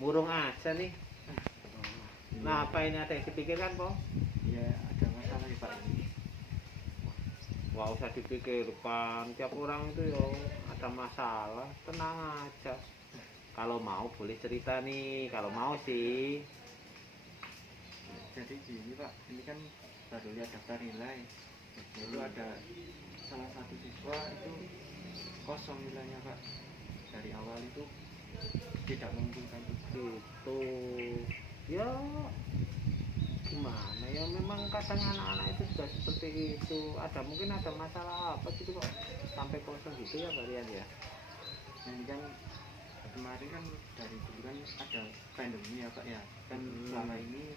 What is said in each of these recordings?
murung aja nih. Nah, apa ini ada yang dipikirkan, Po? Ya ada masalah ya Pak ini. Nggak usah dipikirkan, tiap orang itu ya ada masalah, tenang aja. Kalau mau boleh cerita nih, kalau mau sih. Jadi gini Pak, ini kan baru lihat daftar nilai. Itu ada salah satu siswa itu kosong nilainya Pak. Dari awal itu tidak mengumpulkan tugas. Itu ya gimana ya, memang kadang anak-anak itu juga seperti itu. Mungkin ada masalah apa gitu kok sampai kosong gitu ya kalian ya. Nah, ini kan kemarin kan dari dulu kan ada pandemi ya Pak ya. Kan selama ini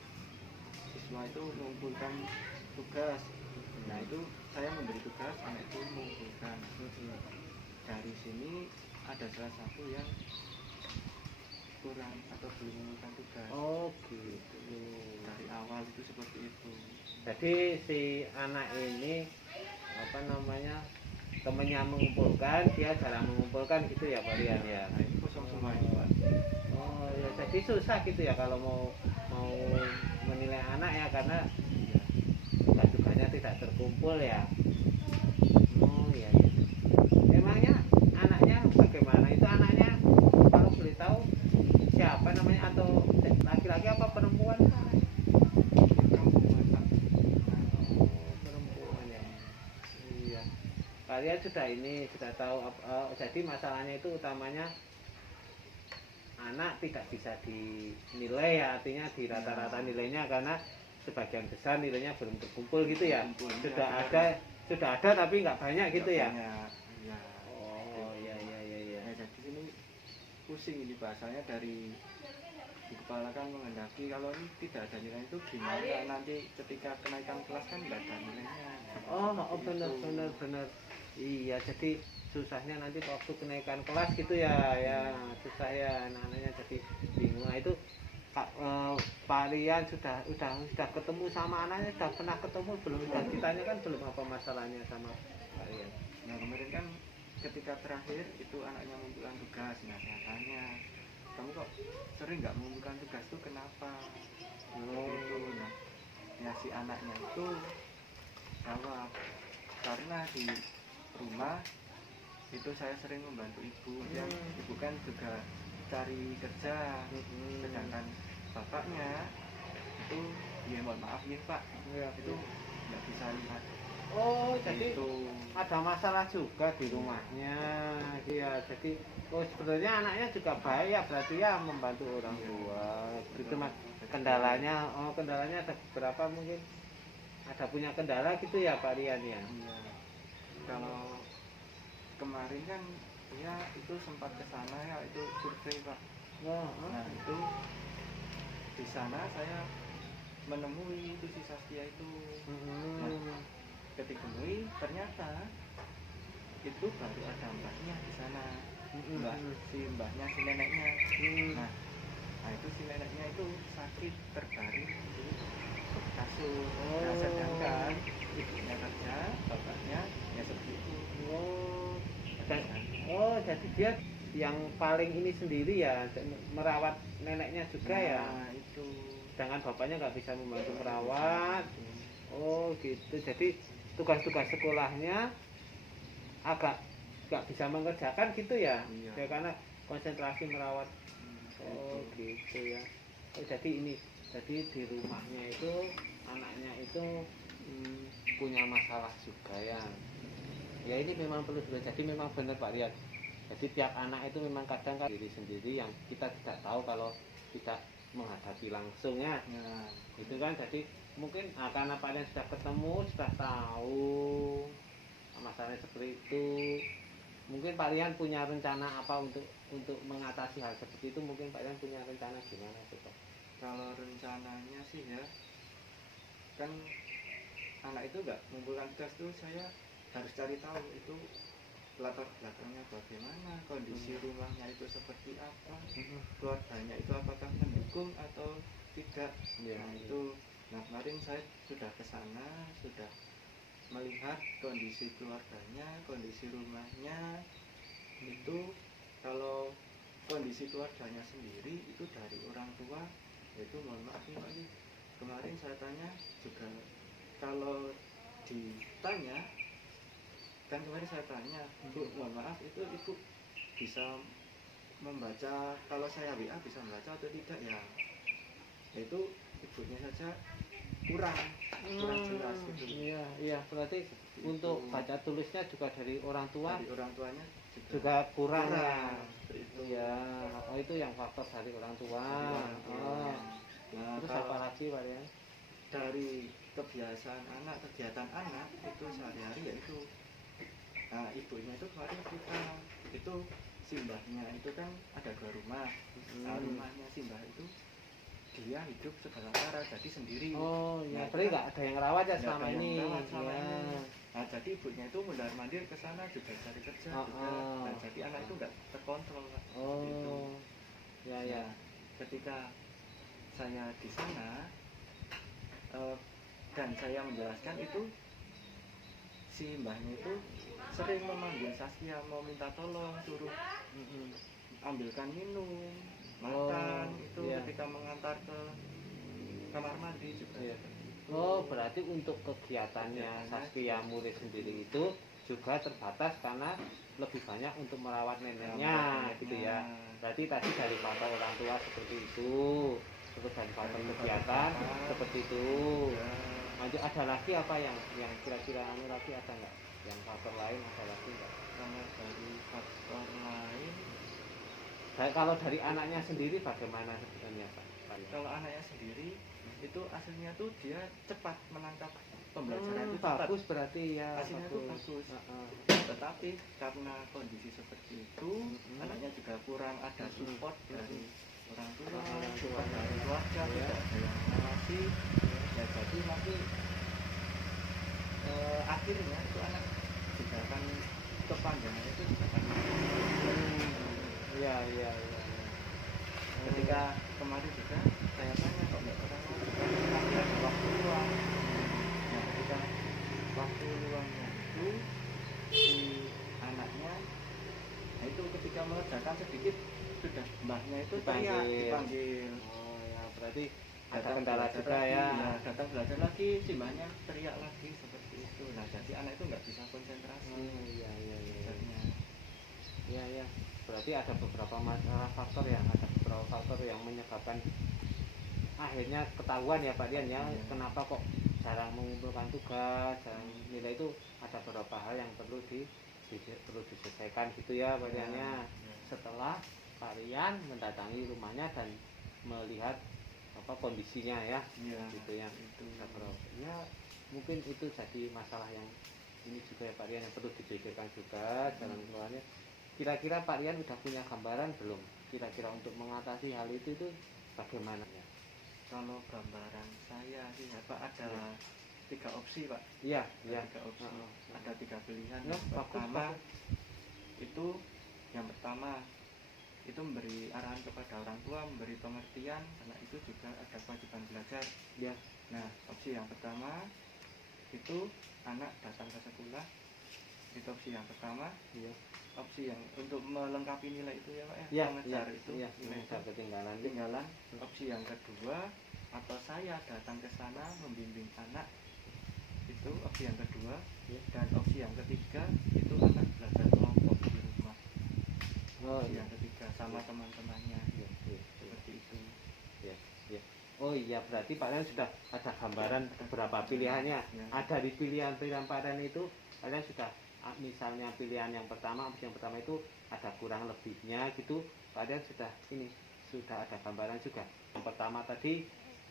siswa itu mengumpulkan tugas. Nah itu saya memberi tugas, anak itu mengumpulkan. Dari sini ada salah satu yang kurang atau belum mengumpulkan tugas. Oh gitu. Dari awal itu seperti itu. Jadi si anak ini apa namanya, temennya mengumpulkan, dia jarang mengumpulkan gitu ya Pak Rian ya. Nah ini kosong semua ini Pak. Oh ya, jadi susah gitu ya kalau mau menilai anak ya, karena tugas-tugasnya tidak terkumpul ya. Oh iya. Emangnya anaknya bagaimana? Itu anaknya kalau boleh tahu siapa namanya, atau laki-laki apa perempuan? Perempuan Pak. Oh, perempuan ya. Iya. Kalian sudah tahu jadi masalahnya itu utamanya anak tidak bisa dinilai ya, artinya di rata-rata nilainya karena sebagian besar nilainya belum terkumpul gitu ya. Sudah ada tapi nggak banyak gitu ya. Ya. Oh iya. Nah, jadi ini pusing ini bahasanya dari di kepala kan menghendaki kalau ini tidak ada nilai itu gimana nanti ketika kenaikan kelas kan nggak ada nilainya. Oh benar. Iya, jadi susahnya nanti waktu kenaikan kelas gitu ya, susah ya anak-anaknya, jadi bingung. Nah, itu Pak Rian sudah ketemu sama anaknya, sudah pernah ketemu belum? Sudah ditanyakan belum apa masalahnya sama Pak Rian? Nah kemarin kan ketika terakhir itu anaknya mengumpulkan tugas, nah saya tanya kamu kok sering nggak mengumpulkan tugas tuh kenapa? Itu nah ya si anaknya itu jawab karena di rumah itu saya sering membantu ibu, yang ibu kan juga cari kerja, sedangkan bapaknya itu ya mohon maaf nih Pak, itu nggak bisa lihat. Oh jadi itu ada masalah juga di rumahnya. Iya, jadi sebenarnya anaknya juga baik ya, berarti ya membantu orang tua. Begitu Mas. Kendalanya ada beberapa mungkin. Ada punya kendala gitu ya Pak Rian ya. iya. Kalau kemarin kan dia itu sempat ke sana ya, itu survei Pak. Nah itu di sana saya menemui itu si Saskia itu. Nah, ketika menemui ternyata itu baru ada mbahnya di sana, mbahnya si neneknya. Nah itu si neneknya itu sakit terbaring di kasur. Nah sedangkan ibunya kerja, bapaknya ya seperti itu. Jadi dia yang paling ini sendiri ya, merawat neneknya juga ya. Itu Sedangkan bapaknya nggak bisa membantu merawat. Oh gitu. Jadi tugas-tugas sekolahnya agak nggak bisa mengerjakan gitu ya. Ya karena konsentrasi merawat. Oh gitu ya. Jadi di rumahnya itu anaknya itu punya masalah juga ya. Ya ini memang perlu juga. Jadi memang benar Pak Rian. Jadi tiap anak itu memang kadang kan diri sendiri yang kita tidak tahu kalau tidak menghadapi langsung ya. Itu kan jadi mungkin karena Pak Rian sudah ketemu, sudah tahu masalahnya seperti itu. Mungkin Pak Rian punya rencana apa untuk mengatasi hal seperti itu? Mungkin Pak Rian punya rencana gimana sih Pak? Kalau rencananya sih ya, kan anak itu nggak mengumpulkan tugas tuh saya harus cari tahu itu latar belakangnya bagaimana, kondisi rumahnya itu seperti apa, keluarganya itu apakah mendukung atau tidak. Nah kemarin saya sudah ke sana, sudah melihat kondisi keluarganya, kondisi rumahnya itu. Kalau kondisi keluarganya sendiri itu dari orang tua, yaitu mohon maaf nih Pak, ini kemarin saya tanya juga, kalau ditanya kan kemarin saya tanya, Bu, mohon maaf itu Ibu bisa membaca, kalau saya WA bisa membaca atau tidak ya, yaitu ibunya saja kurang jelas gitu. Iya, iya, berarti Seperti untuk itu. baca tulisnya juga dari orang tua Dari orang tuanya juga kurang ya. seperti itu. Iya, oh itu yang faktor dari orang tua. Dari orang tua. Oh, Nah, terus kalau apa lagi Pak ya? dari kebiasaan anak, kegiatan anak itu sehari-hari yaitu, nah ibunya itu kemarin cerita itu simbahnya itu kan ada 2 rumah. Nah, rumahnya simbah itu dia hidup segala cara jadi sendiri. Oh iya, Nah, berarti nggak ada yang rawat ya nggak selama ada yang ini. rawat selama Iya. ini. Nah, jadi ibunya itu mondar-mandir ke sana juga cari kerja juga. Nah, jadi anak itu nggak terkontrol Pak. Gitu. Oh, ya ya. Nah, ketika saya di sana dan saya menjelaskan itu, si mbahnya itu sering memanggil Saskia mau minta tolong, suruh ambilkan minum, makan, itu iya. ketika mengantar ke kamar mandi juga. Iya. seperti itu. Oh, berarti untuk kegiatannya Saskia murid sendiri itu juga terbatas karena lebih banyak untuk merawat neneknya gitu ya. Berarti tadi dari faktor orang tua seperti itu, terus dari faktor kegiatan seperti itu. Nanti ada lagi apa yang kira-kira anu lagi ada nggak? Yang faktor lain ada lagi nggak? Karena dari faktor lain, Kalau dari anaknya sendiri bagaimana sebenarnya Pak? kalau anaknya sendiri itu aslinya tuh dia cepat menangkap pembelajaran itu cepat. Bagus berarti ya. Hasilnya itu bagus. Tetapi karena kondisi seperti itu, anaknya juga kurang ada support dari orang tua, support dari keluarga, tidak ada yang mengawasi. Ya jadi nanti akhirnya itu anak juga akan kepanjangan itu juga akan. Iya iya iya. Ketika kemarin juga saya tanya kok nggak pernah masih ada waktu luang. Nah, ketika waktu luangnya itu si anaknya, nah itu ketika mengerjakan sedikit sudah mbahnya itu teriak, dipanggil. Oh ya, berarti ada Datang kendala belajar juga lagi, ya. nah, datang belajar lagi, si mbahnya teriak lagi seperti itu. Nah, jadi anak itu nggak bisa konsentrasi. Iya iya iya. Belajarnya. Iya iya. Berarti ada beberapa masalah faktor ya, ada beberapa faktor yang menyebabkan akhirnya ketahuan ya Pak Dian ya, kenapa kok jarang mengumpulkan tugas, jarang nilai itu ada beberapa hal yang perlu diselesaikan gitu ya Pak Dian ya. Setelah Pak Rian mendatangi rumahnya dan melihat apa kondisinya ya, gitu ya. Itu Ya mungkin itu jadi masalah yang ini juga ya Pak Rian yang perlu dipikirkan juga jalan keluarnya. Kira-kira Pak Rian udah punya gambaran belum? Kira-kira untuk mengatasi hal itu bagaimana ya? kalau gambaran saya sih ya Pak, ada 3 opsi Pak. Iya, iya. 3 opsi. Ada 3 pilihan. Ya, Pertama bagus. itu yang pertama itu memberi arahan kepada orang tua, memberi pengertian karena itu juga ada kewajiban belajar. Ya. Nah, opsi yang pertama itu anak datang ke sekolah. Itu opsi yang pertama. Iya. Opsi yang untuk melengkapi nilai itu ya Pak ya, Iya, mengejar iya, itu iya, nilai itu. ketinggalan. Opsi yang kedua, atau saya datang ke sana membimbing anak, itu opsi yang kedua. Ya. Dan opsi yang ketiga itu anak belajar kelompok di rumah. Oh Opsi iya. yang ketiga sama teman-temannya. Iya, iya, Seperti itu. iya, iya. Oh iya, berarti Pak Rian sudah ada gambaran beberapa pilihannya. Ya. Ada di pilihan-pilihan Pak Rian itu kalian sudah misalnya pilihan yang pertama, opsi yang pertama itu ada kurang lebihnya gitu. Pak Rian sudah ada gambaran juga. Yang pertama tadi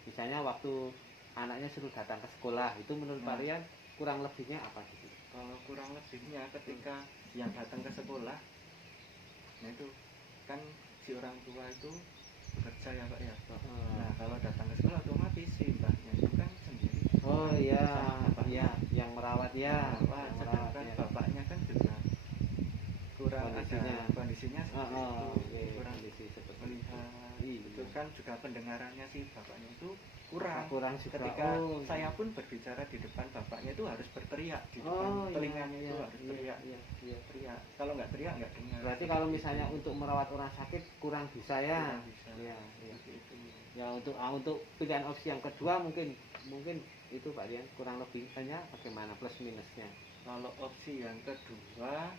misalnya waktu anaknya suruh datang ke sekolah, itu menurut Pak Rian kurang lebihnya apa gitu? Kalau kurang lebihnya ketika yang datang ke sekolah, nah itu kan si orang tua itu bekerja ya Pak ya. Nah, kalau datang ke sekolah otomatis si mbahnya itu kan sendiri. Oh iya, iya, yang merawat ya. Sedangkan bapaknya kan juga kurang kondisinya ada kondisinya seperti itu, iya, kurang kondisi seperti melihat itu. itu bahkan juga pendengarannya si bapaknya itu kurang. juga. Ketika saya pun berbicara di depan bapaknya itu harus berteriak di depan telinganya itu harus teriak. Teriak. Kalau nggak teriak nggak dengar. Berarti kalau misalnya untuk merawat orang sakit kurang bisa ya. Kurang bisa. Itu. Ya untuk pilihan opsi yang kedua mungkin itu Pak Dian kurang lebih hanya bagaimana plus minusnya. Kalau opsi yang kedua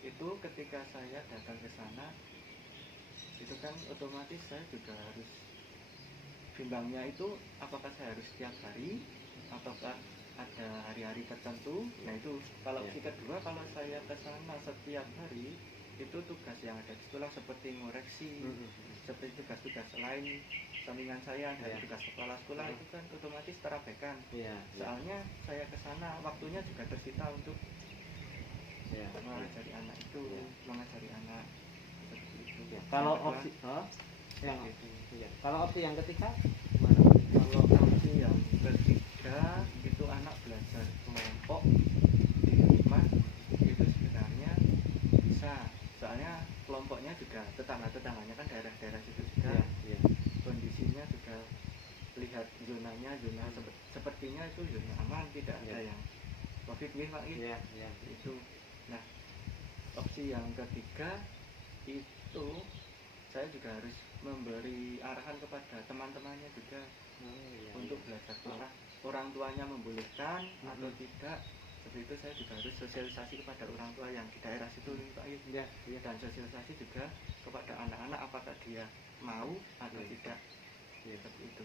itu ketika saya datang ke sana itu kan otomatis saya juga harus bimbangnya itu apakah saya harus setiap hari ataukah ada hari-hari tertentu. Nah itu kalau opsi kedua, kalau saya ke sana setiap hari itu tugas yang ada di sekolah seperti ngoreksi, seperti tugas-tugas lain sampingan saya dari tugas kepala sekolah itu kan otomatis terabaikan. Soalnya saya ke sana waktunya juga tersita untuk mengajari anak itu, mengajari anak seperti itu. Kalau opsi kalau opsi yang ketiga Kalau opsi yang ketiga itu anak belajar kelompok di rumah itu sebenarnya bisa, soalnya kelompoknya juga tetangganya kan daerah-daerah situ juga. Kondisinya juga lihat zonanya sepertinya itu zona aman, tidak ada yang COVID Pak. Itu. Nah, opsi yang ketiga itu saya juga harus memberi arahan kepada teman-temannya juga untuk belajar kelompok. Orang tuanya membolehkan atau tidak, seperti itu saya juga harus sosialisasi kepada orang tua yang di daerah situ Pak. Dan sosialisasi juga kepada anak-anak apakah dia mau atau tidak. Seperti itu.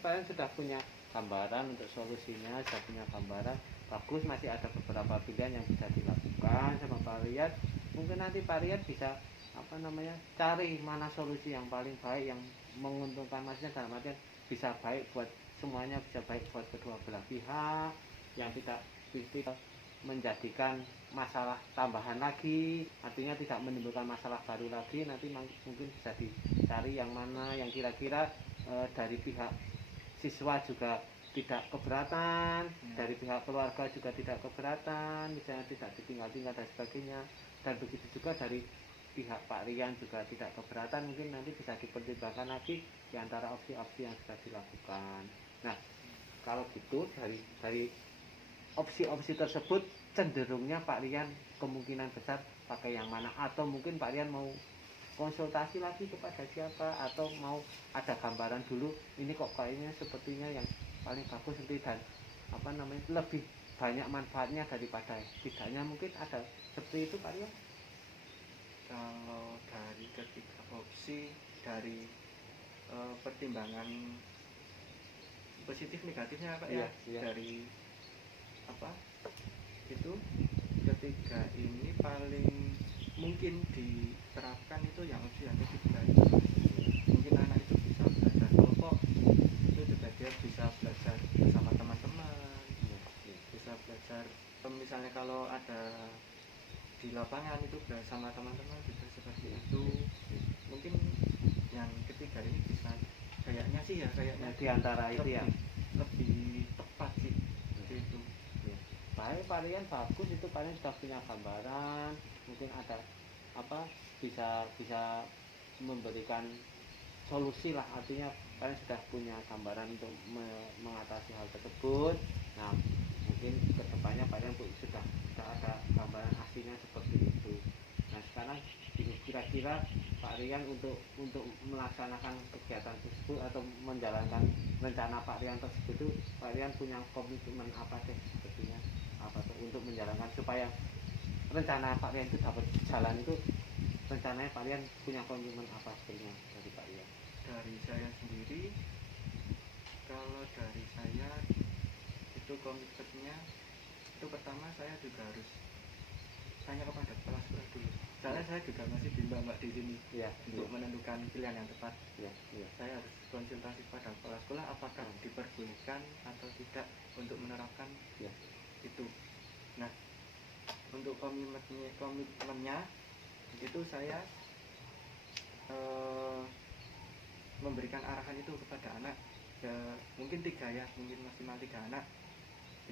Kalian sudah punya gambaran untuk solusinya, sudah punya gambaran bagus, masih ada beberapa pilihan yang bisa dilakukan sama Pak Riyad. Mungkin nanti Pak Riyad bisa cari mana solusi yang paling baik, yang menguntungkan, maksudnya dalam artian bisa baik buat semuanya, bisa baik buat kedua belah pihak, yang tidak menjadikan masalah tambahan lagi, artinya tidak menimbulkan masalah baru lagi. Nanti mungkin bisa dicari yang mana yang kira-kira dari pihak siswa juga tidak keberatan, dari pihak keluarga juga tidak keberatan, misalnya tidak ditinggal-tinggal dan sebagainya, dan begitu juga dari pihak Pak Rian juga tidak keberatan. Mungkin nanti bisa dipertimbangkan lagi di antara opsi-opsi yang sudah dilakukan. Nah, kalau gitu dari opsi-opsi tersebut cenderungnya Pak Rian kemungkinan besar pakai yang mana, atau mungkin Pak Rian mau konsultasi lagi kepada siapa, atau mau ada gambaran dulu ini kok kayaknya sepertinya yang paling bagus dan lebih banyak manfaatnya daripada tidaknya, mungkin ada seperti itu Pak Rian. Kalau dari ketiga opsi, dari pertimbangan positif negatifnya Pak dari itu ketiga ini paling mungkin diterapkan itu yang opsi yang ketiga itu. Mungkin anak itu bisa belajar kelompok, itu juga dia bisa belajar bersama teman-teman, bisa belajar misalnya kalau ada di lapangan itu bersama teman-teman juga seperti itu. Mungkin yang ketiga ini bisa kayaknya di antara itu lebih tepat sih itu. Baik Pak Rian, bagus itu, kalian sudah punya gambaran, mungkin ada bisa memberikan solusi lah, artinya kalian sudah punya gambaran untuk mengatasi hal tersebut. Nah, mungkin kedepannya Pak Rian sudah ada gambaran aslinya seperti itu. Nah, sekarang kira-kira Pak Rian untuk melaksanakan kegiatan tersebut atau menjalankan rencana Pak Rian tersebut itu, Pak Rian punya komitmen apa sih sebetulnya untuk menjalankan supaya rencana Pak Rian itu dapat jalan itu? Rencananya Pak Rian punya komitmen apa sebetulnya dari Pak Rian? Dari saya sendiri, kalau dari saya itu komitmennya itu pertama saya juga harus tanya kepada kepala sekolah dulu. Soalnya saya juga masih bimbang Mbak di sini untuk menentukan pilihan yang tepat. Saya harus konsultasi kepada kepala sekolah apakah diperbolehkan atau tidak untuk menerapkan itu. Nah, untuk komitmennya itu saya memberikan arahan itu kepada anak mungkin 3 mungkin maksimal 3 anak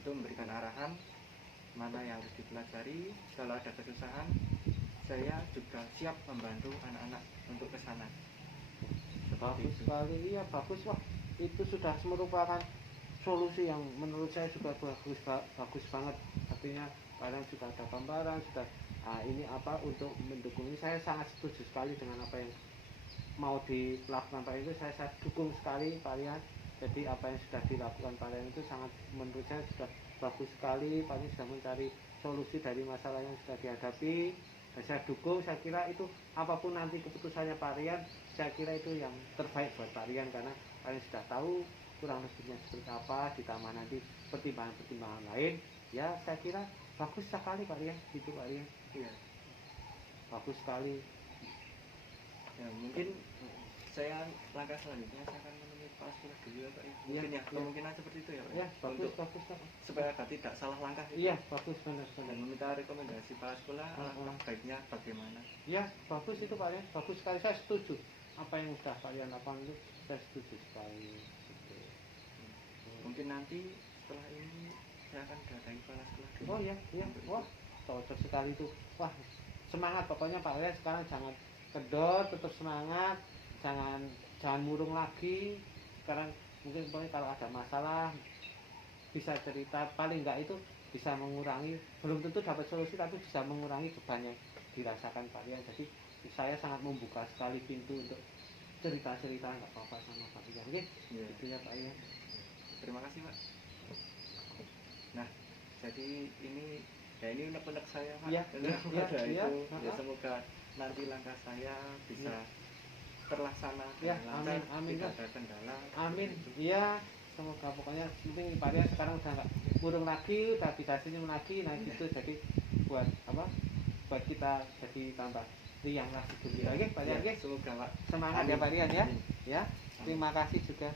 itu, memberikan arahan mana yang harus dipelajari. Kalau ada kesusahan saya juga siap membantu anak-anak untuk ke sana. seperti bagus itu. sekali, iya bagus. Wah, itu sudah merupakan solusi yang menurut saya juga bagus banget. Artinya kalian sudah ada gambaran, sudah ini apa untuk mendukung ini. Saya sangat setuju sekali dengan apa yang mau dilakukan Pak itu. Saya dukung sekali kalian. Jadi apa yang sudah dilakukan kalian itu sangat, menurut saya sudah bagus sekali. Kalian sudah mencari solusi dari masalah yang sudah dihadapi, dan saya dukung. Saya kira itu apapun nanti keputusannya Pak Rian, saya kira itu yang terbaik buat Pak Rian, karena kalian sudah tahu kurang lebihnya seperti apa, ditambah nanti pertimbangan-pertimbangan lain. Ya saya kira bagus sekali Pak Rian, gitu Pak Rian. Iya. Bagus sekali. Ya mungkin saya langkah selanjutnya saya akan menemui kepala sekolah dulu ya Pak. Mungkin Iya, ya kemungkinan seperti itu ya Pak. Ya bagus, Untuk bagus Pak. supaya agar tidak salah langkah gitu. Iya bagus, benar. Dan meminta rekomendasi kepala sekolah langkah baiknya bagaimana. Ya bagus itu Pak Rian, bagus sekali. Saya setuju apa yang sudah Pak Rian lakukan itu, saya setuju sekali. Gitu. Mungkin nanti setelah ini saya akan datangi kepala sekolah dulu. Oh iya, iya. Wah, cocok sekali itu. Wah, semangat pokoknya Pak Rian sekarang, jangan kendor, tetap semangat, jangan murung lagi. Sekarang mungkin pokoknya kalau ada masalah bisa cerita, paling enggak itu bisa mengurangi, belum tentu dapat solusi tapi bisa mengurangi beban yang dirasakan Pak Rian. Jadi saya sangat membuka sekali pintu untuk cerita-cerita, nggak apa-apa sama Pak Rian. Oke, Iya. gitu ya Pak Rian. Terima kasih Pak. Nah, jadi ini ya ini unek-unek saya Pak. Iya, iya, Pada iya, itu iya. ya semoga nanti langkah saya bisa terlaksana Ya, dengan lancar, amin, tidak amin. ada kendala. Amin. Gitu. Iya, semoga pokoknya penting Pak Rian sekarang udah nggak burung lagi, udah bisa senyum lagi, nah gitu. Jadi buat apa? Buat kita jadi tambah riang lagi dulu. Oke, Pak Rian, Ya, oke. semoga Pak. Semangat ya Amin. Pak Rian ya. Amin. Ya. Terima kasih juga.